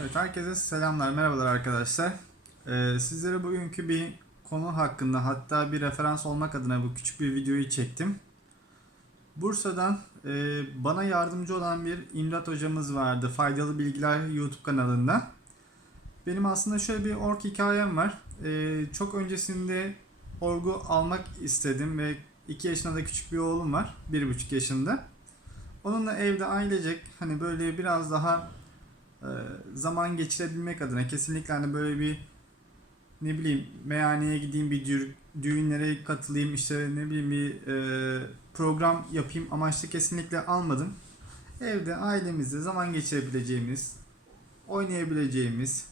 Evet herkese selamlar, merhabalar arkadaşlar. Ee, sizlere bugünkü bir konu hakkında hatta bir referans olmak adına bu küçük bir videoyu çektim. Bursa'dan e, bana yardımcı olan bir İmdat hocamız vardı. Faydalı Bilgiler YouTube kanalında. Benim aslında şöyle bir org hikayem var. Ee, çok öncesinde orgu almak istedim ve 2 yaşında da küçük bir oğlum var. 1,5 yaşında. Onunla evde ailecek hani böyle biraz daha e, zaman geçirebilmek adına kesinlikle hani böyle bir ne bileyim meyhaneye gideyim bir dü- düğünlere katılayım işte ne bileyim bir e, program yapayım amaçlı kesinlikle almadım. Evde ailemizle zaman geçirebileceğimiz, oynayabileceğimiz,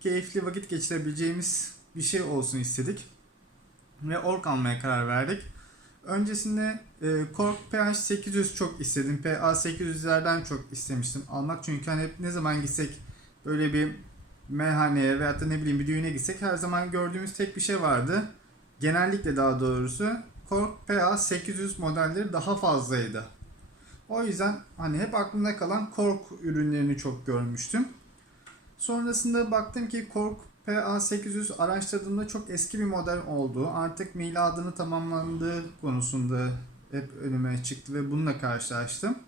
keyifli vakit geçirebileceğimiz bir şey olsun istedik. Ve ork almaya karar verdik. Öncesinde e, Korg PH800 çok istedim. PA800'lerden çok istemiştim almak. Çünkü hani hep ne zaman gitsek böyle bir meyhaneye veyahut da ne bileyim bir düğüne gitsek her zaman gördüğümüz tek bir şey vardı. Genellikle daha doğrusu Korg PA800 modelleri daha fazlaydı. O yüzden hani hep aklımda kalan Korg ürünlerini çok görmüştüm. Sonrasında baktım ki Korg PA800 araştırdığımda çok eski bir model olduğu, artık miladını tamamlandığı konusunda hep önüme çıktı ve bununla karşılaştım.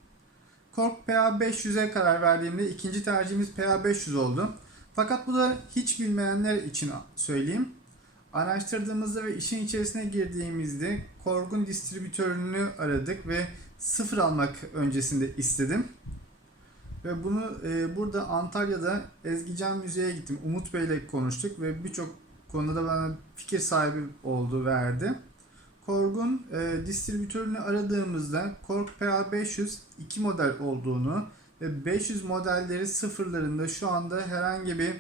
Korg PA500'e karar verdiğimde ikinci tercihimiz PA500 oldu. Fakat bu da hiç bilmeyenler için söyleyeyim. Araştırdığımızda ve işin içerisine girdiğimizde Korg'un distribütörünü aradık ve sıfır almak öncesinde istedim. Ve bunu e, burada Antalya'da Ezgican Müze'ye gittim. Umut Bey ile konuştuk ve birçok konuda bana fikir sahibi oldu, verdi. Korg'un e, distribütörünü aradığımızda Korg PA500 iki model olduğunu ve 500 modelleri sıfırlarında şu anda herhangi bir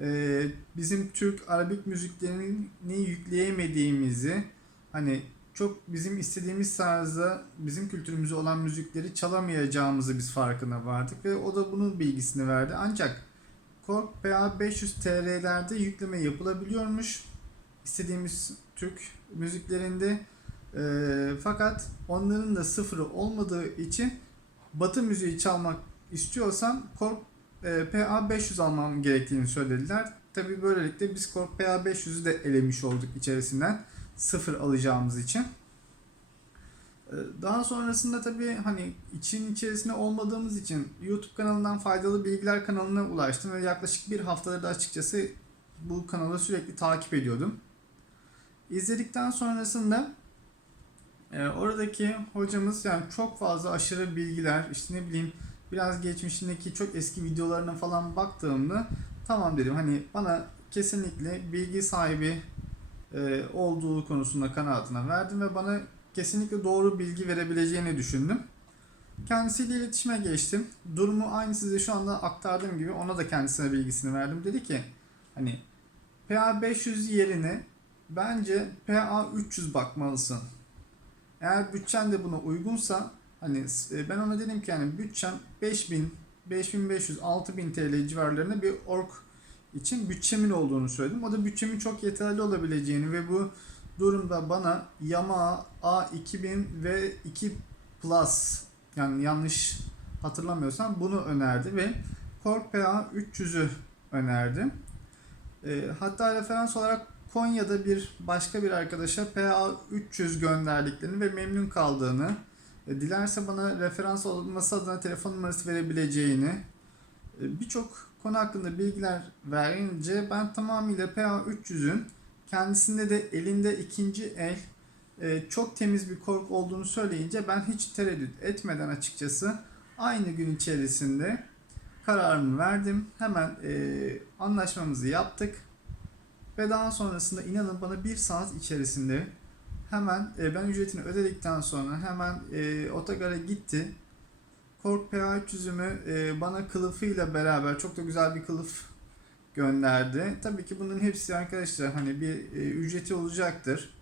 e, bizim Türk Arabik müziklerini yükleyemediğimizi hani çok bizim istediğimiz tarzda bizim kültürümüze olan müzikleri çalamayacağımızı biz farkına vardık ve o da bunun bilgisini verdi. Ancak Korg PA500 TR'lerde yükleme yapılabiliyormuş. istediğimiz Türk müziklerinde E, fakat onların da sıfırı olmadığı için Batı müziği çalmak istiyorsam Korg e, PA500 almam gerektiğini söylediler. Tabi böylelikle biz Korg PA500'ü de elemiş olduk içerisinden sıfır alacağımız için. Ee, Daha sonrasında tabii hani için içerisinde olmadığımız için YouTube kanalından faydalı bilgiler kanalına ulaştım ve yaklaşık bir haftadır da açıkçası bu kanalı sürekli takip ediyordum. İzledikten sonrasında e, oradaki hocamız yani çok fazla aşırı bilgiler işte ne bileyim biraz geçmişindeki çok eski videolarına falan baktığımda tamam dedim hani bana kesinlikle bilgi sahibi e, olduğu konusunda kanaatine verdim ve bana kesinlikle doğru bilgi verebileceğini düşündüm. Kendisiyle iletişime geçtim. Durumu aynı size şu anda aktardığım gibi ona da kendisine bilgisini verdim. Dedi ki hani PA500 yerine bence PA300 bakmalısın. Eğer bütçen de buna uygunsa hani e, ben ona dedim ki yani bütçem 5000 5500 6000 TL civarlarında bir ork için bütçemin olduğunu söyledim. O da bütçemin çok yeterli olabileceğini ve bu durumda bana Yamaha A2000 ve 2 Plus yani yanlış hatırlamıyorsam bunu önerdi ve Korg PA 300'ü önerdi. E, hatta referans olarak Konya'da bir başka bir arkadaşa PA 300 gönderdiklerini ve memnun kaldığını, e, dilerse bana referans olması adına telefon numarası verebileceğini, birçok konu hakkında bilgiler verince ben tamamıyla PA300'ün kendisinde de elinde ikinci el e, çok temiz bir kork olduğunu söyleyince ben hiç tereddüt etmeden açıkçası aynı gün içerisinde kararımı verdim. Hemen e, anlaşmamızı yaptık. Ve daha sonrasında inanın bana bir saat içerisinde hemen e, ben ücretini ödedikten sonra hemen otogara gitti. Korg PA300'ümü e, bana kılıfıyla beraber çok da güzel bir kılıf gönderdi. Tabii ki bunun hepsi arkadaşlar hani bir e, ücreti olacaktır.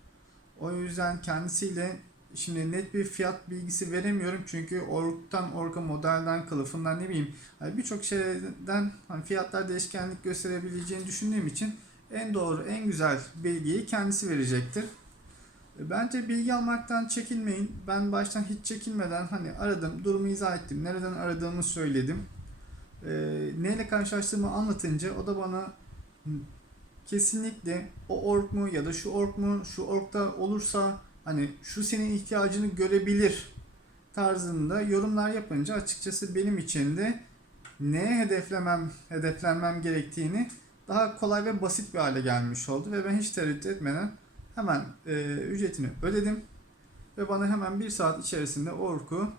O yüzden kendisiyle şimdi net bir fiyat bilgisi veremiyorum çünkü orktan orka modelden kılıfından ne bileyim hani birçok şeyden hani fiyatlar değişkenlik gösterebileceğini düşündüğüm için en doğru en güzel bilgiyi kendisi verecektir. E, Bence bilgi almaktan çekinmeyin. Ben baştan hiç çekinmeden hani aradım, durumu izah ettim, nereden aradığımı söyledim. e, neyle karşılaştığımı anlatınca o da bana "Hı, kesinlikle o ork mu ya da şu ork mu şu orkta olursa hani şu senin ihtiyacını görebilir tarzında yorumlar yapınca açıkçası benim için de neye hedeflemem hedeflenmem gerektiğini daha kolay ve basit bir hale gelmiş oldu ve ben hiç tereddüt etmeden hemen e, ücretini ödedim ve bana hemen bir saat içerisinde Ork'u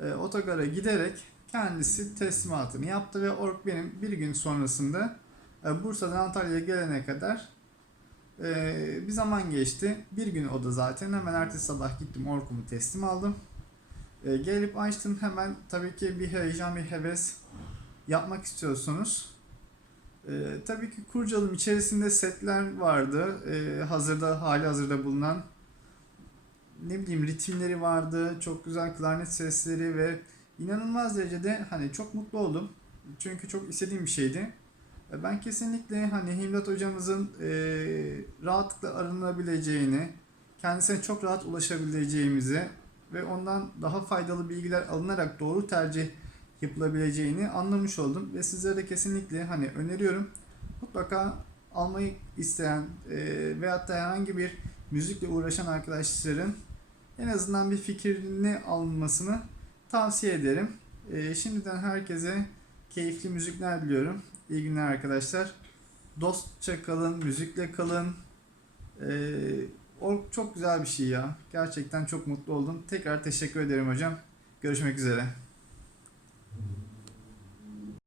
e, otogara giderek kendisi teslimatını yaptı ve Ork benim bir gün sonrasında e, Bursa'dan Antalya'ya gelene kadar e, bir zaman geçti. Bir gün o da zaten hemen ertesi sabah gittim Ork'umu teslim aldım. E, gelip açtım hemen tabii ki bir heyecan bir heves yapmak istiyorsunuz. E, tabii ki kurcalım içerisinde setler vardı. E, hazırda hali hazırda bulunan ne bileyim ritimleri vardı. Çok güzel klarnet sesleri ve inanılmaz derecede hani çok mutlu oldum. Çünkü çok istediğim bir şeydi. E, Ben kesinlikle hani Himdat hocamızın e, rahatlıkla arınabileceğini, kendisine çok rahat ulaşabileceğimizi ve ondan daha faydalı bilgiler alınarak doğru tercih yapılabileceğini anlamış oldum ve sizlere de kesinlikle hani öneriyorum. Mutlaka almayı isteyen e, veyahut da herhangi bir müzikle uğraşan arkadaşların en azından bir fikrini almasını tavsiye ederim. E, şimdiden herkese keyifli müzikler diliyorum. İyi günler arkadaşlar. Dostça kalın, müzikle kalın. E, o çok güzel bir şey ya. Gerçekten çok mutlu oldum. Tekrar teşekkür ederim hocam. Görüşmek üzere.